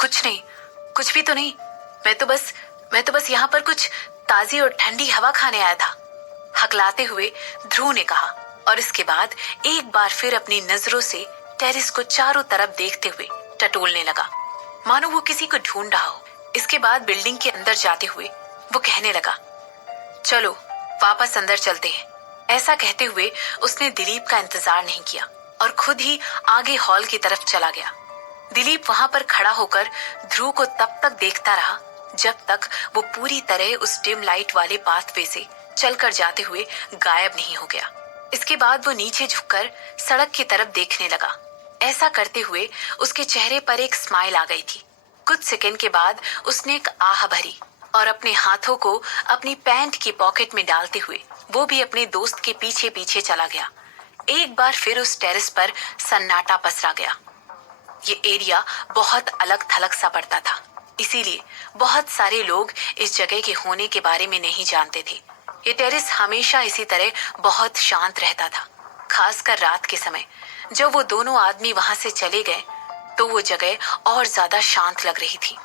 कुछ नहीं, कुछ भी तो नहीं। मैं तो बस यहाँ पर कुछ ताजी और ठंडी हवा खाने आया था, हकलाते हुए ध्रुव ने कहा। और इसके बाद एक बार फिर अपनी नजरों से टेरेस को चारों तरफ देखते हुए टटोलने लगा, मानो वो किसी को ढूंढ रहा हो। इसके बाद बिल्डिंग के अंदर जाते हुए वो कहने लगा, चलो वापस अंदर चलते हैं। ऐसा कहते हुए उसने दिलीप का इंतजार नहीं किया और खुद ही आगे हॉल की तरफ चला गया। दिलीप वहां पर खड़ा होकर ध्रुव को तब तक देखता रहा जब तक वो पूरी तरह उस डिम लाइट वाले पाथवे से चलकर जाते हुए गायब नहीं हो गया। इसके बाद वो नीचे झुककर सड़क की तरफ देखने लगा। ऐसा करते हुए उसके चेहरे पर एक स्माइल आ गई थी। कुछ सेकंड के बाद उसने एक आह भरी और अपने हाथों को अपनी पैंट की पॉकेट में डालते हुए वो भी अपने दोस्त के पीछे पीछे चला गया। एक बार फिर उस टेरेस पर सन्नाटा पसरा गया। ये एरिया बहुत अलग थलग सा पड़ता था, इसीलिए बहुत सारे लोग इस जगह के होने के बारे में नहीं जानते थे। ये टेरेस हमेशा इसी तरह बहुत शांत रहता था, खासकर रात के समय। जब वो दोनों आदमी वहां से चले गए तो वो जगह और ज्यादा शांत लग रही थी।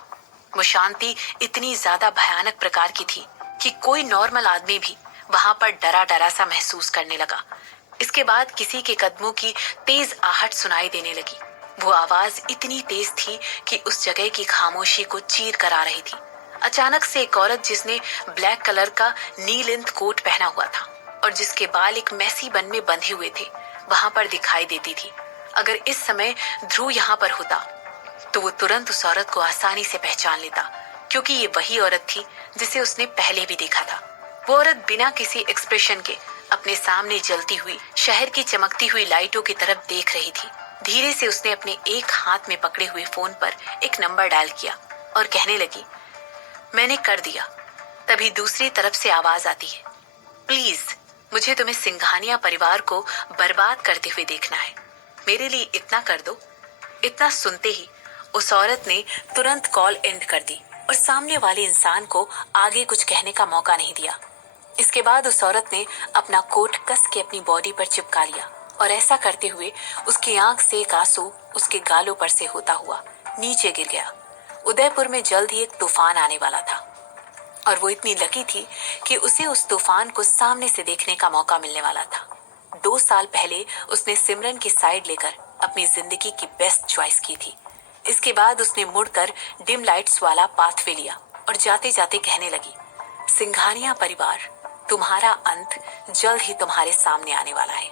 वो शांति इतनी ज्यादा भयानक प्रकार की थी कि कोई नॉर्मल आदमी भी वहां पर डरा डरा सा महसूस करने लगा। इसके बाद किसी के कदमों की तेज आहट सुनाई देने लगी। वो आवाज इतनी तेज थी कि उस जगह की खामोशी को चीर कर आ रही थी। अचानक से एक औरत जिसने ब्लैक कलर का नी लेंथ कोट पहना हुआ था और जिसके बाल एक मैसी बन में बंधे हुए थे, वहां पर दिखाई देती थी। अगर इस समय ध्रुव यहाँ पर होता तो वो तुरंत उस औरत को आसानी से पहचान लेता, क्योंकि ये वही औरत थी जिसे उसने पहले भी देखा था। वो औरत बिना किसी एक्सप्रेशन के अपने सामने जलती हुई शहर की चमकती हुई लाइटों की तरफ देख रही थी। धीरे से उसने अपने एक हाथ में पकड़े हुए फोन पर एक नंबर डायल किया और कहने लगी, मैंने कर दिया। तभी दूसरी तरफ से आवाज आती है, प्लीज मुझे तुम्हें सिंघानिया परिवार को बर्बाद करते हुए देखना है, मेरे लिए इतना कर दो। इतना सुनते ही उस औरत ने तुरंत कॉल एंड कर दी और सामने वाले इंसान को आगे कुछ कहने का मौका नहीं दिया। इसके बाद उस औरत ने अपना कोट कस के अपनी बॉडी पर चिपका लिया और ऐसा करते हुए उसकी आंख से एक आंसू उसके गालों पर से होता हुआ नीचे गिर गया। उदयपुर में जल्द ही एक तूफान आने वाला था और वो इतनी लकी थी कि उसे उस तूफान को सामने से देखने का मौका मिलने वाला था। 2 साल पहले उसने सिमरन की साइड लेकर अपनी जिंदगी की बेस्ट चॉइस की थी। इसके बाद उसने मुड़कर डिम लाइट्स वाला पाथवे लिया और जाते जाते कहने लगी, सिंघानिया परिवार, तुम्हारा अंत जल्द ही तुम्हारे सामने आने वाला है।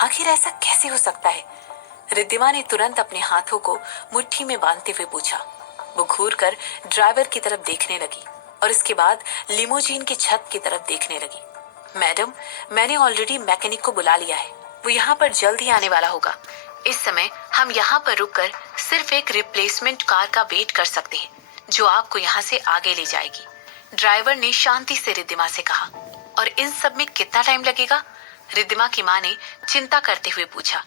आखिर ऐसा कैसे हो सकता है? रिद्धिमा ने तुरंत अपने हाथों को मुट्ठी में बांधते हुए पूछा। वो घूरकर ड्राइवर की तरफ देखने लगी और इसके बाद लिमोजीन की छत की तरफ देखने लगी। मैडम, मैंने ऑलरेडी मैकेनिक को बुला लिया है, वो यहाँ पर जल्द ही आने वाला होगा। इस समय हम यहाँ पर रुककर सिर्फ एक रिप्लेसमेंट कार का वेट कर सकते हैं जो आपको यहाँ से आगे ले जाएगी, ड्राइवर ने शांति से रिद्धिमा से कहा। और इन सब में कितना टाइम लगेगा? रिद्धिमा की माँ ने चिंता करते हुए पूछा।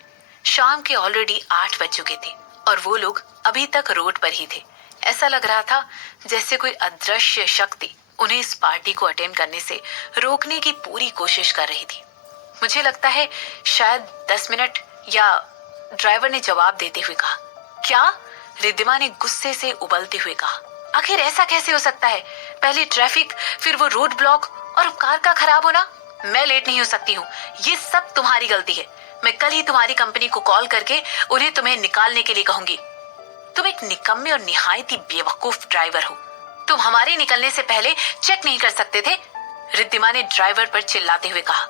शाम के ऑलरेडी 8 बज चुके थे और वो लोग अभी तक रोड पर ही थे। ऐसा लग रहा था जैसे कोई अदृश्य शक्ति उन्हें इस पार्टी को अटेंड करने से रोकने की पूरी कोशिश कर रही थी। मुझे लगता है शायद 10 मिनट, या ड्राइवर ने जवाब देते हुए कहा। क्या? रिद्धिमा ने गुस्से से उबलते हुए कहा। आखिर ऐसा कैसे हो सकता है? पहले ट्रैफिक, फिर वो रोड ब्लॉक और कार का खराब होना। मैं लेट नहीं हो सकती हूँ, ये सब तुम्हारी गलती है। मैं कल ही तुम्हारी कंपनी को कॉल करके उन्हें तुम्हें निकालने के लिए कहूंगी। तुम एक निकम्मे और निहायत ही बेवकूफ ड्राइवर हो। तुम हमारे निकलने से पहले चेक नहीं कर सकते थे? रिद्धिमा ने ड्राइवर पर चिल्लाते हुए कहा।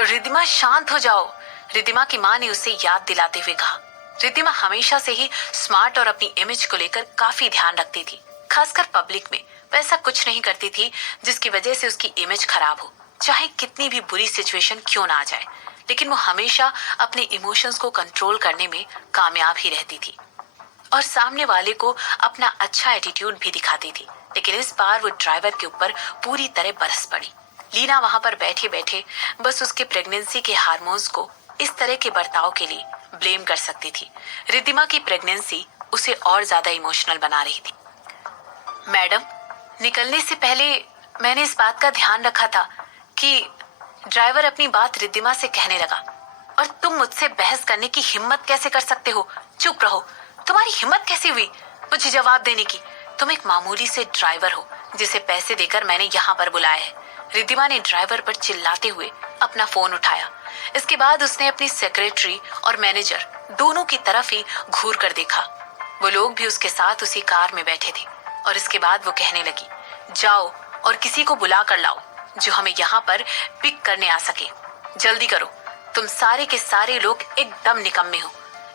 रिद्धिमा शांत हो जाओ, रिद्धिमा की माँ ने उसे याद दिलाते हुए कहा। रिद्धिमा हमेशा से ही स्मार्ट और अपनी इमेज को लेकर काफी ध्यान रखती थी, खासकर पब्लिक में। वैसा कुछ नहीं करती थी जिसकी वजह से उसकी इमेज खराब हो, चाहे कितनी भी बुरी सिचुएशन क्यों ना आ जाए। लेकिन वो हमेशा अपने इमोशंस को कंट्रोल करने में कामयाब ही रहती थी और सामने वाले को अपना अच्छा एटीट्यूड भी दिखाती थी। लेकिन इस बार वो ड्राइवर के ऊपर पूरी तरह बरस पड़ी। लीना वहां पर बैठे बैठे बस उसके प्रेगनेंसी के हार्मोन्स को इस तरह के बर्ताव के लिए ब्लेम कर सकती थी। रिद्धिमा की प्रेगनेंसी उसे और ज्यादा इमोशनल बना रही थी। मैडम, निकलने से पहले मैंने इस बात का ध्यान रखा था कि ड्राइवर अपनी बात रिद्धिमा से कहने लगा। और तुम मुझसे बहस करने की हिम्मत कैसे कर सकते हो? चुप रहो, तुम्हारी हिम्मत कैसे हुई मुझे जवाब देने की? तुम एक मामूली से ड्राइवर हो जिसे पैसे देकर मैंने यहाँ पर बुलाया है। रिद्धिमा ने ड्राइवर पर चिल्लाते हुए अपना फोन उठाया। इसके बाद उसने अपनी सेक्रेटरी और मैनेजर दोनों की तरफ ही घूर कर देखा। वो लोग भी उसके साथ उसी कार में बैठे थे और इसके बाद वो कहने लगी, जाओ और किसी को बुला कर लाओ जो हमें यहाँ पर पिक करने आ सके। जल्दी करो, तुम सारे के सारे लोग एकदम निकम्मे हो।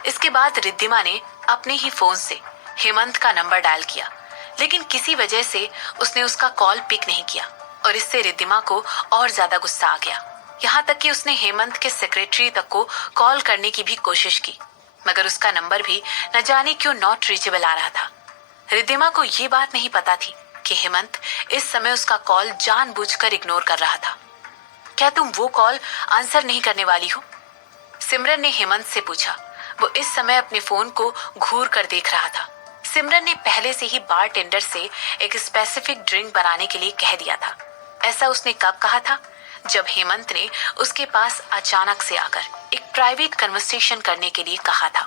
इसके बाद रिद्धिमा ने अपने ही फोन से हेमंत का नंबर डायल किया, लेकिन किसी वजह से उसने उसका कॉल पिक नहीं किया और इससे रिद्धिमा को और ज्यादा गुस्सा आ गया। यहाँ तक कि उसने हेमंत के सेक्रेटरी तक को कॉल करने की भी कोशिश की, मगर उसका नंबर भी न जाने क्यों नॉट रीचेबल आ रहा था। रिद्धिमा को ये बात नहीं पता थी कि हेमंत इस समय उसका कॉल जानबूझकर इग्नोर कर रहा था। क्या तुम वो कॉल आंसर नहीं करने वाली हो? सिमरन ने हेमंत से पूछा। वो इस समय अपने फोन को घूर कर देख रहा था। सिमरन ने पहले से ही बारटेंडर से एक स्पेसिफिक ड्रिंक बनाने के लिए कह दिया था। ऐसा उसने कब कहा था? जब हेमंत ने उसके पास अचानक से आकर एक प्राइवेट कन्वर्सेशन करने के लिए कहा था।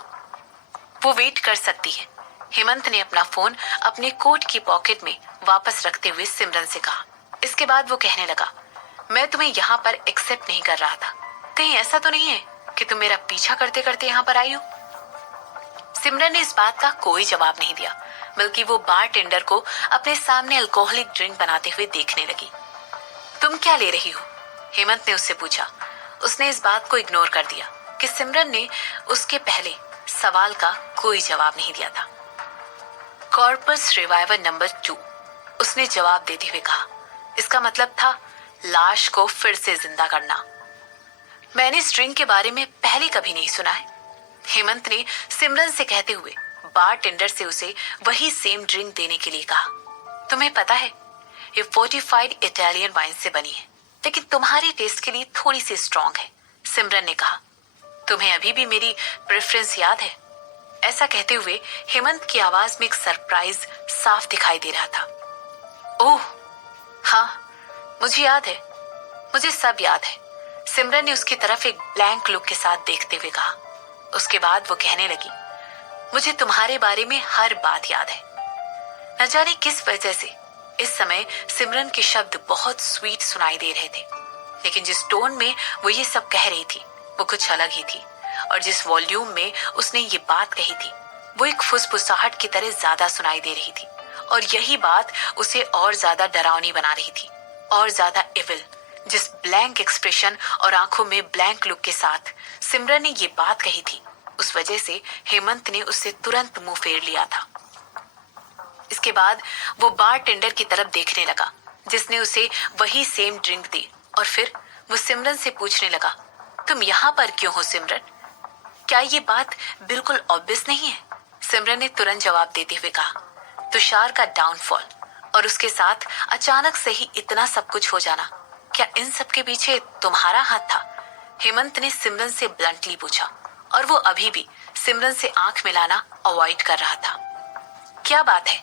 वो वेट कर सकती है। हेमंत ने अपना फोन अपने कोट की पॉकेट में वापस रखते हुए सिमरन से कहा। इसके बाद वो कहने लगा, मैं तुम्हें यहाँ पर एक्सेप्ट नहीं कर रहा था। कहीं ऐसा तो नहीं है कि तुम मेरा पीछा करते करते यहाँ पर आई हो? सिमरन ने इस बात का कोई जवाब नहीं दिया, बल्कि वो बारटेंडर को अपने सामने अल्कोहलिक ड्रिंक बनाते हुए देखने लगी। तुम क्या ले रही हो? हेमंत ने उससे पूछा। उसने इस बात को इग्नोर कर दिया कि सिमरन ने उसके पहले सवाल का कोई जवाब नहीं दिया था। कॉर्पस रिवाइवर नंबर 2, उसने जवाब देते हुए कहा। इसका मतलब था लाश को फिर से जिंदा करना। मैंने इस ड्रिंक के बारे में पहले कभी नहीं सुना है, हेमंत ने सिमरन से कहते हुए बारटेंडर से उसे वही सेम ड्रिंक देने के लिए कहा। तुम्हें पता है, ये फोर्टिफाइड इटालियन वाइन से बनी है, लेकिन तुम्हारे टेस्ट के लिए थोड़ी सी स्ट्रॉन्ग है, सिमरन ने कहा। तुम्हें अभी भी मेरी प्रेफरेंस याद है? ऐसा कहते हुए हेमंत की आवाज में एक सरप्राइज साफ दिखाई दे रहा था। ओह हाँ, मुझे याद है, मुझे सब याद है, सिमरन ने उसकी तरफ एक ब्लैंक लुक के साथ देखते हुए कहा। उसके बाद वो कहने लगी, मुझे तुम्हारे बारे में हर बात याद है। न जाने किस वजह से इस समय सिमरन के शब्द बहुत स्वीट सुनाई दे रहे थे, लेकिन जिस टोन में वो ये सब कह रही थी वो कुछ अलग ही थी, और जिस वॉल्यूम में उसने ये बात कही थी वो एक फुसफुसाहट की तरह ज्यादा सुनाई दे रही थी, और यही बात उसे और ज्यादा डरावनी बना रही थी, और ज्यादा इविल। जिस ब्लैंक एक्सप्रेशन और आंखों में ब्लैंक लुक के साथ सिमरन ने ये बात कही थी, उस वजह से हेमंत ने उससे तुरंत मुंह फेर लिया था। इसके बाद वो बारटेंडर की तरफ देखने लगा जिसने उसे वही सेम ड्रिंक दी, और फिर वो सिमरन से पूछने लगा, तुम यहाँ पर क्यों हो सिमरन? क्या ये बात बिल्कुल ऑब्वियस नहीं है? सिमरन ने तुरंत जवाब देते हुए कहा, तुषार का डाउनफॉल और उसके साथ अचानक से ही इतना सब कुछ हो जाना, क्या इन सब के पीछे तुम्हारा हाथ था? हेमंत ने सिमरन से ब्लंटली पूछा, और वो अभी भी सिमरन से आंख मिलाना अवॉइड कर रहा था। क्या बात है?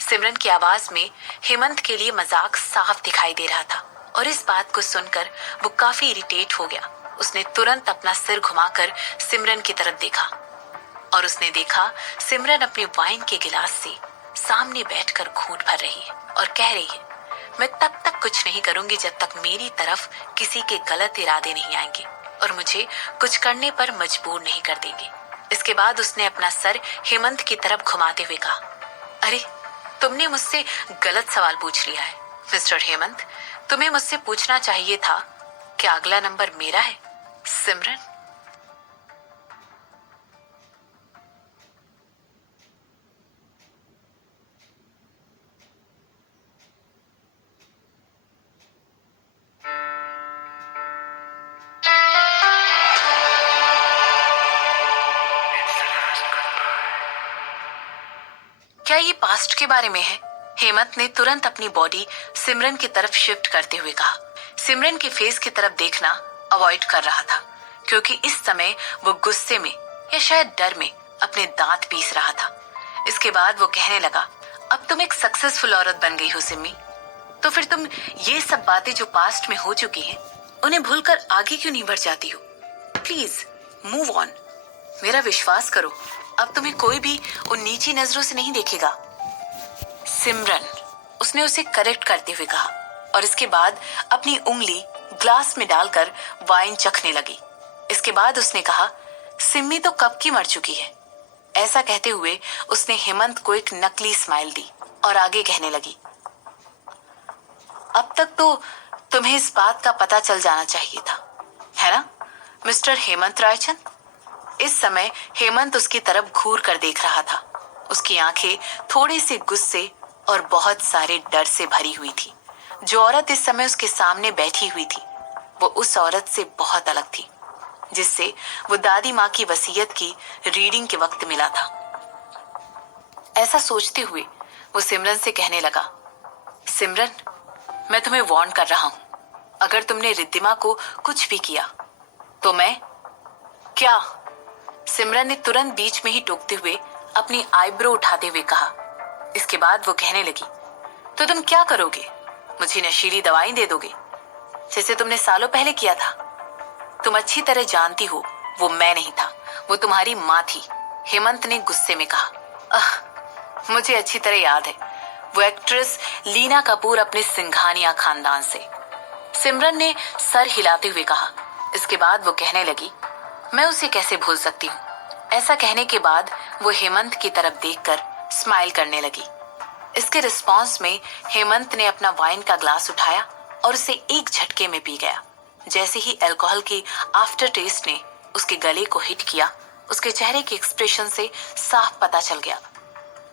सिमरन की आवाज में हेमंत के लिए मजाक साफ दिखाई दे रहा था, और इस बात को सुनकर वो काफी इरिटेट हो गया। उसने तुरंत अपना सिर घुमाकर सिमरन की तरफ देखा, और उसने देखा सिमरन अपने वाइन के गिलास से सामने बैठकर घूंट भर रही है और कह रही है, मैं तब तक कुछ नहीं करूंगी जब तक मेरी तरफ किसी के गलत इरादे नहीं आएंगे और मुझे कुछ करने पर मजबूर नहीं कर देंगे। इसके बाद उसने अपना सर हेमंत की तरफ घुमाते हुए कहा, अरे तुमने मुझसे गलत सवाल पूछ लिया है मिस्टर हेमंत। तुम्हें मुझसे पूछना चाहिए था कि अगला नंबर मेरा है सिमरन। क्या ये पास्ट के बारे में है? हेमंत ने तुरंत अपनी बॉडी सिमरन की तरफ शिफ्ट करते हुए कहा। सिमरन के फेस की तरफ देखना अवॉइड कर रहा था, क्योंकि इस समय वो गुस्से में या शायद डर में अपने दांत पीस रहा था। इसके बाद वो कहने लगा, अब तुम एक सक्सेसफुल औरत बन गई हो सिम्मी, तो फिर तुम ये सब बातें जो पास्ट में हो चुकी हैं उन्हें भूलकर आगे क्यों नहीं बढ़ जाती हो? Please move on. मेरा विश्वास करो, अब तुम्हें कोई भी उन नीची नजरों से नहीं देखेगा। सिमरन, उसने उसे करेक्ट करते हुए कहा और इसके बाद अपनी उंगली ग्लास में डालकर वाइन चखने लगी। इसके बाद उसने कहा, सिम्मी तो कब की मर चुकी है। ऐसा कहते हुए उसने हेमंत को एक नकली स्माइल दी और आगे कहने लगी, अब तक तो तुम्हें इस बात का पता चल जाना चाहिए था, है ना मिस्टर हेमंत रायचंद। इस समय हेमंत उसकी तरफ घूर कर देख रहा था। उसकी आंखें थोड़े से गुस्से और बहुत सारे डर से भरी हुई थी। जो औरत इस समय उसके सामने बैठी हुई थी वो उस औरत से बहुत अलग थी जिससे वो दादी माँ की वसीयत की रीडिंग के वक्त मिला था। ऐसा सोचते हुए वो सिमरन से कहने लगा, सिमरन, मैं तुम्हें वार्न कर रहा हूं, अगर तुमने रिद्धिमा को कुछ भी किया तो मैं क्या। सिमरन ने तुरंत बीच में ही टोकते हुए अपनी आईब्रो उठाते हुए कहा। इसके बाद वो कहने लगी, तो तुम क्या करोगे, मुझे नशीली दवाएं दे दोगे जैसे तुमने सालों पहले किया था। तुम अच्छी तरह जानती हो वो मैं नहीं था, वो तुम्हारी माँ थी। हेमंत ने गुस्से में कहा, मुझे अच्छी तरह याद है, वो एक्ट्रेस लीना कपूर अपने सिंघानिया खानदान से। सिमरन ने सर हिलाते हुए कहा। इसके बाद वो कहने लगी, मैं उसे कैसे भूल सकती हूँ। ऐसा कहने के बाद वो हेमंत की तरफ देखकर स्माइल करने लगी। इसके रिस्पॉन्स में हेमंत ने अपना वाइन का ग्लास उठाया और उसे एक झटके में पी गया। जैसे ही अल्कोहल की आफ्टर टेस्ट ने उसके गले को हिट किया, उसके चेहरे के एक्सप्रेशन से साफ पता चल गया,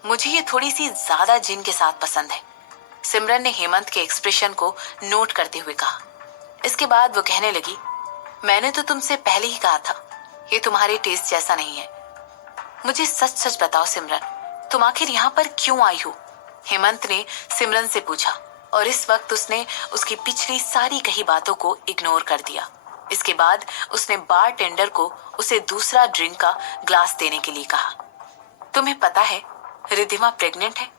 मुझे ये थोड़ी सी ज्यादा जिन के साथ पसंद है। सिमरन ने हेमंत के एक्सप्रेशन को नोट करते हुए कहा। इसके बाद वो कहने लगी, मैंने तो तुमसे पहले ही कहा था ये तुम्हारे टेस्ट जैसा नहीं है। मुझे सच सच बताओ सिमरन, तुम आखिर यहाँ पर क्यों आई हो। हेमंत ने सिमरन से पूछा और इस वक्त उसने उसकी पिछली सारी कही बातों को इग्नोर कर दिया। इसके बाद उसने बार टेंडर को उसे दूसरा ड्रिंक का ग्लास देने के लिए कहा। तुम्हें पता है रिद्धिमा प्रेग्नेंट है।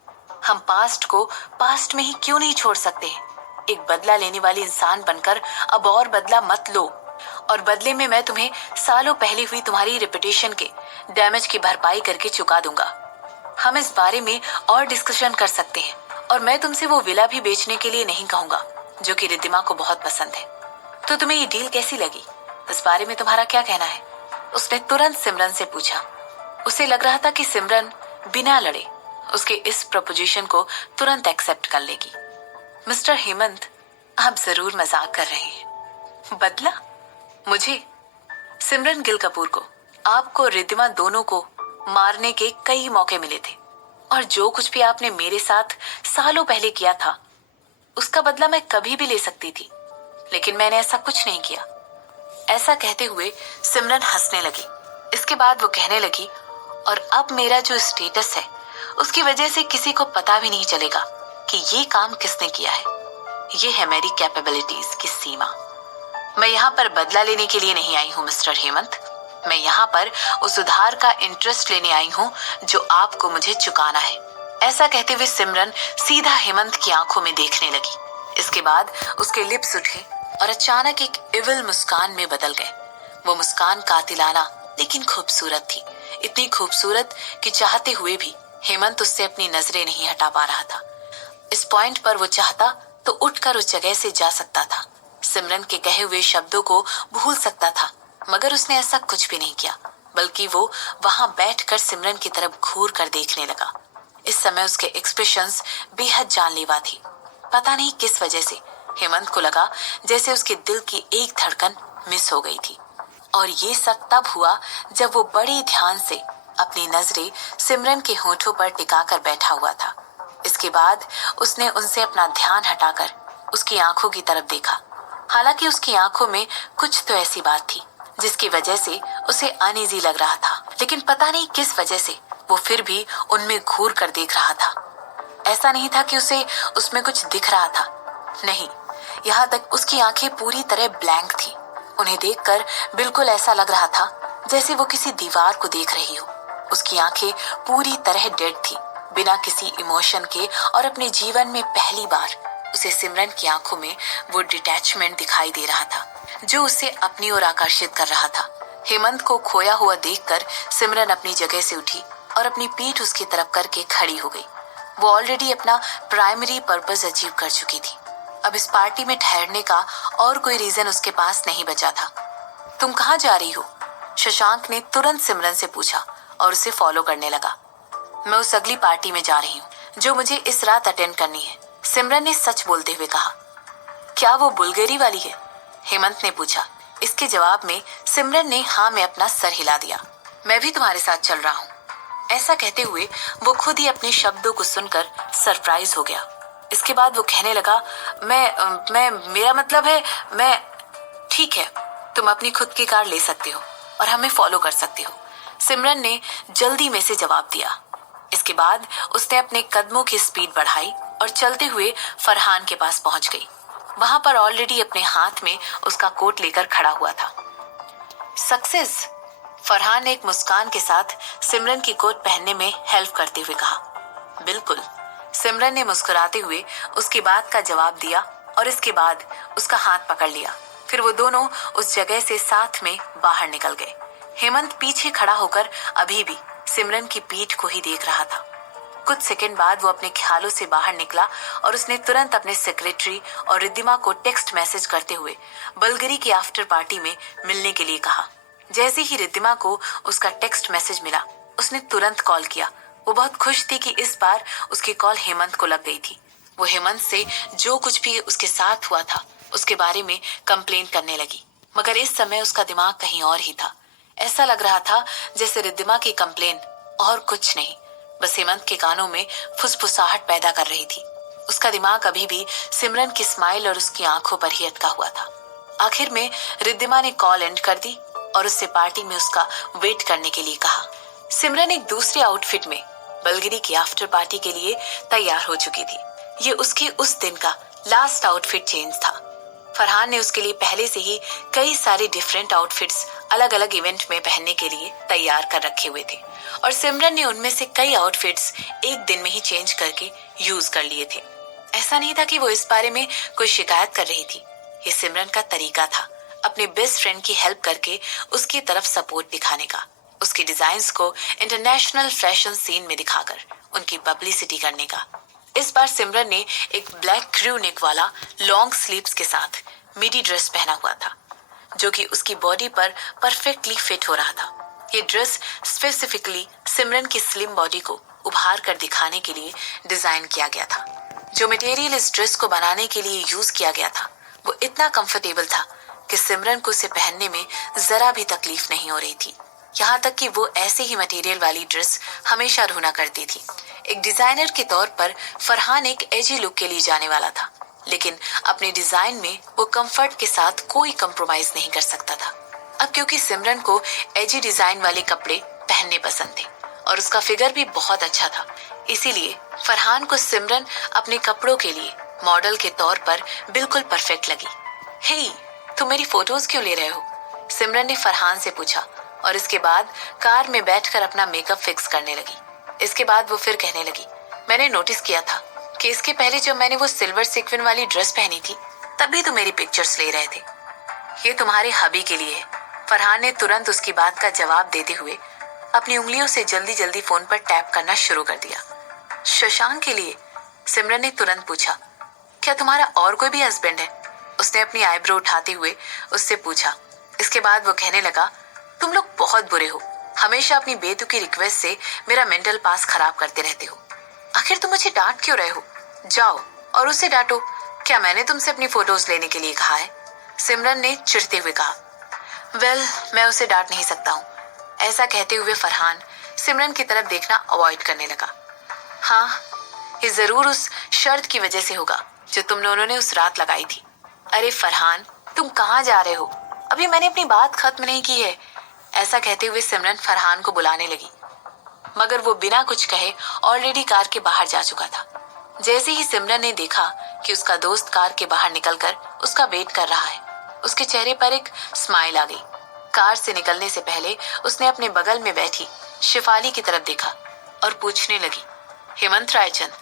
हम पास्ट को पास्ट में ही क्यों नहीं छोड़ सकते हैं। एक बदला लेने वाली इंसान बनकर अब और बदला मत लो, और बदले में मैं तुम्हें सालों पहले हुई तुम्हारी रेपुटेशन के डैमेज की भरपाई करके चुका दूंगा। हम इस बारे में और डिस्कशन कर सकते हैं, और मैं तुमसे वो विला भी बेचने के लिए नहीं कहूंगा जो कि रिद्धिमा को बहुत पसंद है। तो तुम्हें ये डील कैसी लगी, इस बारे में तुम्हारा क्या कहना है। उसने तुरंत सिमरन से पूछा। उसे लग रहा था कि सिमरन बिना लड़े उसके इस प्रपोजिशन को तुरंत एक्सेप्ट कर लेगी। मिस्टर हेमंत, आप जरूर मजाक कर रहे हैं। बदला मुझे, सिमरन गिल कपूर को, आपको रिद्धिमा दोनों को मारने के कई मौके मिले थे, और जो कुछ भी आपने मेरे साथ सालों पहले किया था उसका बदला मैं कभी भी ले सकती थी, लेकिन मैंने ऐसा कुछ नहीं किया। ऐसा कहते हुए सिमरन हंसने लगी। इसके बाद वो कहने लगी, और अब मेरा जो स्टेटस है उसकी वजह से किसी को पता भी नहीं चलेगा कि ये काम किसने किया है। ये है मेरी कैपेबिलिटीज की सीमा। मैं यहाँ पर बदला लेने के लिए नहीं आई हूँ मिस्टर हेमंत, मैं यहाँ पर उस उधार का इंटरेस्ट लेने आई हूँ जो आपको मुझे चुकाना है। ऐसा कहते हुए सिमरन सीधा हेमंत की आंखों में देखने लगी। इसके बाद उसके लिप्स उठे और अचानक एक इविल मुस्कान में बदल गए। वो मुस्कान कातिलाना लेकिन खूबसूरत थी, इतनी खूबसूरत कि चाहते हुए भी हेमंत उससे अपनी नजरें नहीं हटा पा रहा था। इस पॉइंट पर वो चाहता तो उठकर उस जगह से जा सकता था, सिमरन के कहे हुए शब्दों को भूल सकता था, मगर उसने ऐसा कुछ भी नहीं किया, बल्कि वो वहां बैठकर सिमरन की तरफ घूर कर देखने लगा। इस समय उसके एक्सप्रेशंस बेहद जानलेवा थी। पता नहीं किस वजह से हेमंत को लगा जैसे उसके दिल की एक धड़कन मिस हो गई थी, और ये सब तब हुआ जब वो बड़े ध्यान से अपनी नजरें सिमरन के होठों पर टिकाकर बैठा हुआ था। इसके बाद उसने उनसे अपना ध्यान हटाकर उसकी आंखों की तरफ देखा। हालांकि उसकी आंखों में कुछ तो ऐसी बात थी जिसकी वजह से उसे अनईजी लग रहा था, लेकिन पता नहीं किस वजह से वो फिर भी उनमें घूर कर देख रहा था। ऐसा नहीं था कि उसे उसमें कुछ दिख रहा था, नहीं, यहाँ तक उसकी आंखें पूरी तरह ब्लैंक थी। उन्हें देखकर बिल्कुल ऐसा लग रहा था जैसे वो किसी दीवार को देख रही हो। उसकी आंखें पूरी तरह डेड थी, बिना किसी इमोशन के, और अपने जीवन में पहली बार उसे सिमरन की आंखों में वो डिटैचमेंट दिखाई दे रहा था जो उसे अपनी ओर आकर्षित कर रहा था। हेमंत को खोया हुआ देखकर सिमरन अपनी जगह से उठी और अपनी पीठ उसकी तरफ करके खड़ी हो गई। वो ऑलरेडी अपना प्राइमरी पर्पस अचीव कर चुकी थी। अब इस पार्टी में ठहरने का और कोई रीजन उसके पास नहीं बचा था। तुम कहाँ जा रही हो? शशांक ने तुरंत सिमरन से पूछा और उसे फॉलो करने लगा। मैं उस अगली पार्टी में जा रही हूँ जो मुझे इस रात अटेंड करनी है, सिमरन ने सच बोलते हुए कहा। क्या वो बुल्गारी वाली है? हेमंत ने पूछा। इसके जवाब में सिमरन ने हाँ में अपना सर हिला दिया। मैं भी तुम्हारे साथ चल रहा हूँ। ऐसा कहते हुए वो खुद ही अपने शब्दों को सुनकर सरप्राइज हो गया। इसके बाद वो कहने लगा, मैं मेरा मतलब है मैं ठीक है, तुम अपनी खुद की कार ले सकते हो और हमें फॉलो कर सकते हो, सिमरन ने जल्दी में से जवाब दिया। इसके बाद उसने अपने कदमों की स्पीड बढ़ाई और चलते हुए फरहान के पास पहुंच गई। वहां पर ऑलरेडी अपने हाथ में उसका कोट लेकर खड़ा हुआ था। सक्सेस, फरहान ने एक मुस्कान के साथ सिमरन की कोट पहनने में हेल्प करते हुए कहा। बिल्कुल, सिमरन ने मुस्कुराते हुए उसकी बात का जवाब दिया और इसके बाद उसका हाथ पकड़ लिया। फिर वो दोनों उस जगह से साथ में बाहर निकल गए। हेमंत पीछे खड़ा होकर अभी भी सिमरन की पीठ को ही देख रहा था। कुछ सेकंड बाद वो अपने ख्यालों से बाहर निकला और उसने तुरंत अपने सेक्रेटरी और रिद्धिमा को टेक्स्ट मैसेज करते हुए बुल्गारी की आफ्टर पार्टी में मिलने के लिए कहा। जैसे ही रिद्धिमा को उसका टेक्स्ट मैसेज मिला, उसने तुरंत कॉल किया। वो बहुत खुश थी कि इस बार उसकी कॉल हेमंत को लग गई थी। वो हेमंत से जो कुछ भी उसके साथ हुआ था उसके बारे में कंप्लेन करने लगी, मगर इस समय उसका दिमाग कहीं और ही था। ऐसा लग रहा था जैसे रिद्धिमा की कंप्लेन और कुछ नहीं, बस हेमंत के कानों में फुसफुसाहट पैदा कर रही थी। उसका दिमाग अभी भी सिमरन की स्माइल और उसकी आंखों पर ही अटका हुआ था। आखिर में रिद्धिमा ने कॉल एंड कर दी और उससे पार्टी में उसका वेट करने के लिए कहा। सिमरन एक दूसरे आउटफिट में बुल्गारी की आफ्टर पार्टी के लिए तैयार हो चुकी थी। ये उसके उस दिन का लास्ट आउटफिट चेंज था। फरहान ने उसके लिए पहले से ही कई सारे डिफरेंट आउटफिट्स अलग अलग इवेंट में पहनने के लिए तैयार कर रखे हुए थे और सिमरन ने उनमें से कई आउटफिट्स एक दिन में ही चेंज करके यूज कर लिए थे। ऐसा नहीं था कि वो इस बारे में कोई शिकायत कर रही थी। ये सिमरन का तरीका था अपने बेस्ट फ्रेंड की हेल्प करके उसकी तरफ सपोर्ट दिखाने का, उसके डिजाइन्स को इंटरनेशनल फैशन सीन में दिखाकर उनकी पब्लिसिटी करने का। इस बार सिमरन ने एक ब्लैक क्रू नेक वाला लॉन्ग स्लीव्स के साथ मिडी ड्रेस पहना हुआ था जो कि उसकी बॉडी पर परफेक्टली फिट हो रहा था। ये ड्रेस स्पेसिफिकली सिमरन की स्लिम बॉडी को उभार कर दिखाने के लिए डिजाइन किया गया था। जो मटेरियल इस ड्रेस को बनाने के लिए यूज किया गया था वो इतना कंफर्टेबल था कि सिमरन को उसे पहनने में जरा भी तकलीफ नहीं हो रही थी। यहाँ तक कि वो ऐसे ही मटेरियल वाली ड्रेस हमेशा ढूंढा करती थी। एक डिजाइनर के तौर पर फरहान एक एजी लुक के लिए जाने वाला था, लेकिन अपने डिजाइन में वो कंफर्ट के साथ कोई कंप्रोमाइज नहीं कर सकता था। अब क्योंकि सिमरन को एजी डिजाइन वाले कपड़े पहनने पसंद थे और उसका फिगर भी बहुत अच्छा था, इसीलिए फरहान को सिमरन अपने कपड़ों के लिए मॉडल के तौर पर बिल्कुल परफेक्ट लगी। हे, तुम मेरी फोटोज क्यों ले रहे हो? सिमरन ने फरहान से पूछा और इसके बाद कार में बैठकर अपना मेकअप फिक्स करने लगी। इसके बाद वो फिर कहने लगी, मैंने नोटिस किया था कि इसके पहले जब मैंने वो सिल्वर सीक्वेंस वाली ड्रेस पहनी थी तभी तुम मेरी पिक्चर्स ले रहे थे। ये तुम्हारे हबी के लिए है। फरहान ने तुरंत उसकी बात का जवाब देते हुए अपनी उंगलियों से जल्दी जल्दी फोन पर टैप करना शुरू कर दिया। शशांक के लिए? सिमरन ने तुरंत पूछा। क्या तुम्हारा और कोई भी हस्बैंड है? उसने अपनी आईब्रो उठाते हुए उससे पूछा। इसके बाद वो कहने लगा, तुम लोग बहुत बुरे हो, हमेशा अपनी बेतुकी रिक्वेस्ट से मेरा मेंटल पास खराब करते रहते हो। आखिर तुम मुझे डांट क्यों रहे हो? जाओ और उसे डांटो। क्या मैंने तुमसे अपनी फोटोज लेने के लिए कहा है? सिमरन ने चिढ़ते हुए कहा। वेल, मैं उसे डांट नहीं सकता हूँ। ऐसा कहते हुए फरहान सिमरन की तरफ देखना अवॉइड करने लगा। हाँ, ये जरूर उस शर्त की वजह से होगा जो तुम दोनों ने उस रात लगाई थी। अरे फरहान, तुम कहाँ जा रहे हो? अभी मैंने अपनी बात खत्म नहीं की है। ऐसा कहते हुए सिमरन फरहान को बुलाने लगी, मगर वो बिना कुछ कहे ऑलरेडी कार के बाहर जा चुका था। जैसे ही सिमरन ने देखा कि उसका दोस्त कार के बाहर निकलकर उसका वेट कर रहा है, उसके चेहरे पर एक स्माइल आ गई। कार से निकलने से पहले उसने अपने बगल में बैठी शिफाली की तरफ देखा और पूछने लगी, हेमंत रायचंद?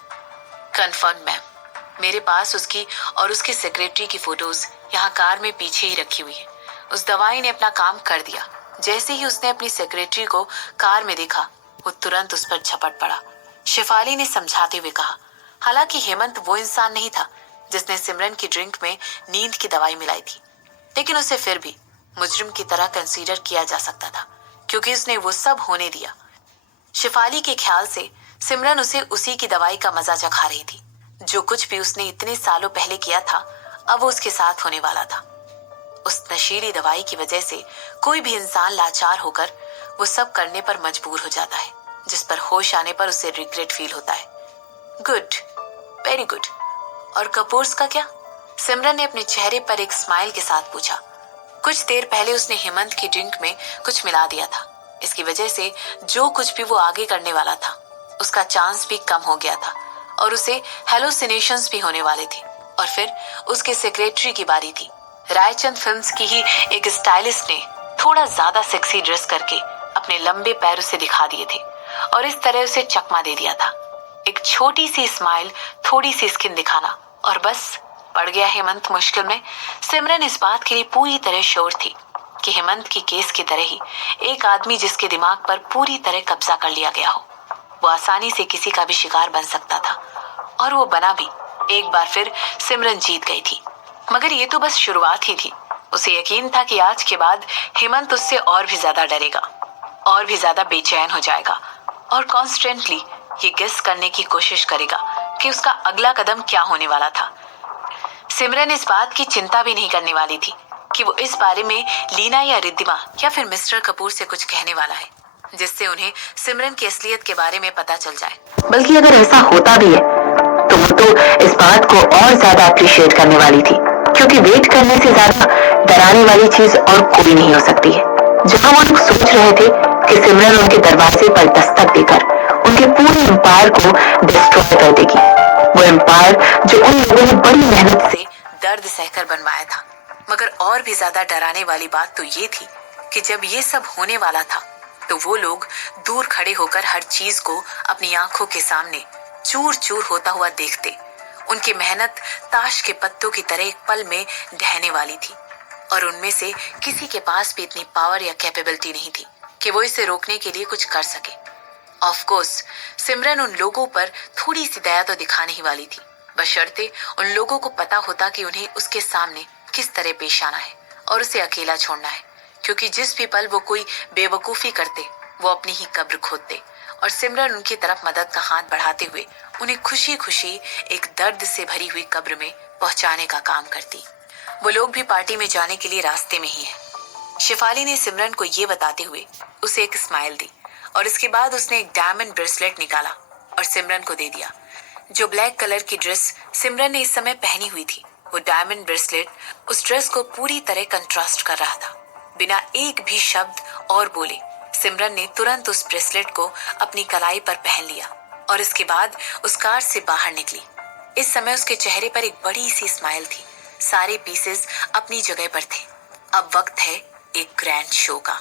कन्फर्म मैम, मेरे पास उसकी और उसके सेक्रेटरी की फोटोज यहाँ कार में पीछे ही रखी हुई है। उस दवाई ने अपना काम कर दिया। जैसे ही उसने अपनी सेक्रेटरी को कार में देखा, वो तुरंत उस पर झपट पड़ा। शेफाली ने समझाते हुए कहा, हालांकि हेमंत वो इंसान नहीं था जिसने सिमरन की ड्रिंक में नींद की दवाई मिलाई थी, लेकिन उसे फिर भी मुजरिम की तरह कंसीडर किया जा सकता था, क्योंकि उसने वो सब होने दिया। शेफाली के ख्याल से सिमरन उसे उसी की दवाई का मजा चखा रही थी। जो कुछ भी उसने इतने सालों पहले किया था, अब वो उसके साथ होने वाला था। उस नशीली दवाई की वजह से कोई भी इंसान लाचार होकर वो सब करने पर मजबूर हो जाता है, जिस पर होश आने पर उसे रिग्रेट फील होता है। Good, very good. और कपूर्स का क्या? सिमरन ने अपने चेहरे पर एक स्माइल के साथ पूछा। कुछ देर पहले उसने हेमंत की ड्रिंक में कुछ मिला दिया था। इसकी वजह से जो कुछ भी वो आगे करने वाला था, उसका चांस भी कम हो गया था और उसे हेलोसिनेशंस भी होने वाले थे। और फिर उसके सेक्रेटरी की बारी थी। रायचंद फिल्म्स की ही एक स्टाइलिस्ट ने थोड़ा ज्यादा सेक्सी ड्रेस करके अपने लंबे पैर उसे दिखा दिए थे और इस तरह उसे चकमा दे दिया था। एक छोटी सी स्माइल, थोड़ी सी स्किन दिखाना, और बस पड़ गया हेमंत मुश्किल में। सिमरन इस बात के लिए पूरी तरह श्योर थी कि हेमंत की केस की तरह ही एक आदमी जिसके दिमाग पर पूरी तरह कब्जा कर लिया गया हो, वो आसानी से किसी का भी शिकार बन सकता था, और वो बना भी। एक बार फिर सिमरन जीत गई थी, मगर ये तो बस शुरुआत ही थी। उसे यकीन था कि आज के बाद हेमंत उससे और भी ज्यादा डरेगा, और भी ज्यादा बेचैन हो जाएगा और कॉन्स्टेंटली ये गेस करने की कोशिश करेगा कि उसका अगला कदम क्या होने वाला था। सिमरन इस बात की चिंता भी नहीं करने वाली थी कि वो इस बारे में लीना या रिद्धिमा या फिर मिस्टर कपूर से कुछ कहने वाला है, जिससे उन्हें सिमरन की असलियत के बारे में पता चल जाए। बल्कि अगर ऐसा होता भी है तो वो तो इस बात को और ज्यादा अप्रिशिएट करने वाली थी, क्योंकि वेट करने से ज्यादा डराने वाली चीज और कोई नहीं हो सकती है। जहां वो लोग सोच रहे थे कि सिमरन उनके दरवाजे पर दस्तक देकर उनके पूरे एम्पायर को डिस्ट्रॉय कर देगी, वो एम्पायर जो उन लोगों ने बड़ी मेहनत से दर्द सहकर बनवाया था। मगर और भी ज्यादा डराने वाली बात तो ये थी कि जब ये सब होने वाला था तो वो लोग दूर खड़े होकर हर चीज को अपनी आंखों के सामने चूर चूर होता हुआ देखते। उनकी मेहनत ताश के पत्तों की तरह एक पल में ढहने वाली थी, और उनमें से किसी के पास भी इतनी पावर या कैपेबिलिटी नहीं थी कि वो इसे रोकने के लिए कुछ कर सके। ऑफ कोर्स सिमरन उन लोगों पर थोड़ी सी दया तो दिखाने ही वाली थी, बशर्ते उन लोगों को पता होता कि उन्हें उसके सामने किस तरह पेश आना है और उसे अकेला छोड़ना है, क्योंकि जिस भी पल वो कोई बेवकूफी करते वो अपनी ही कब्र खोदते, और सिमरन उनकी तरफ मदद का हाथ बढ़ाते हुए उन्हें खुशी खुशी एक दर्द से भरी हुई कब्र में पहुंचाने का काम करती। वो लोग भी पार्टी में जाने के लिए रास्ते में ही है। शेफाली ने सिमरन को ये बताते हुए उसे एक स्माइल दी, और इसके बाद उसने एक डायमंड ब्रेसलेट निकाला और सिमरन को दे दिया। जो ब्लैक कलर की ड्रेस सिमरन ने इस समय पहनी हुई थी, वो डायमंड ब्रेसलेट उस ड्रेस को पूरी तरह कंट्रास्ट कर रहा था। बिना एक भी शब्द और बोले सिमरन ने तुरंत उस ब्रेसलेट को अपनी कलाई पर पहन लिया और इसके बाद उस कार से बाहर निकली। इस समय उसके चेहरे पर एक बड़ी सी स्माइल थी। सारे पीसेस अपनी जगह पर थे। अब वक्त है एक ग्रैंड शो का।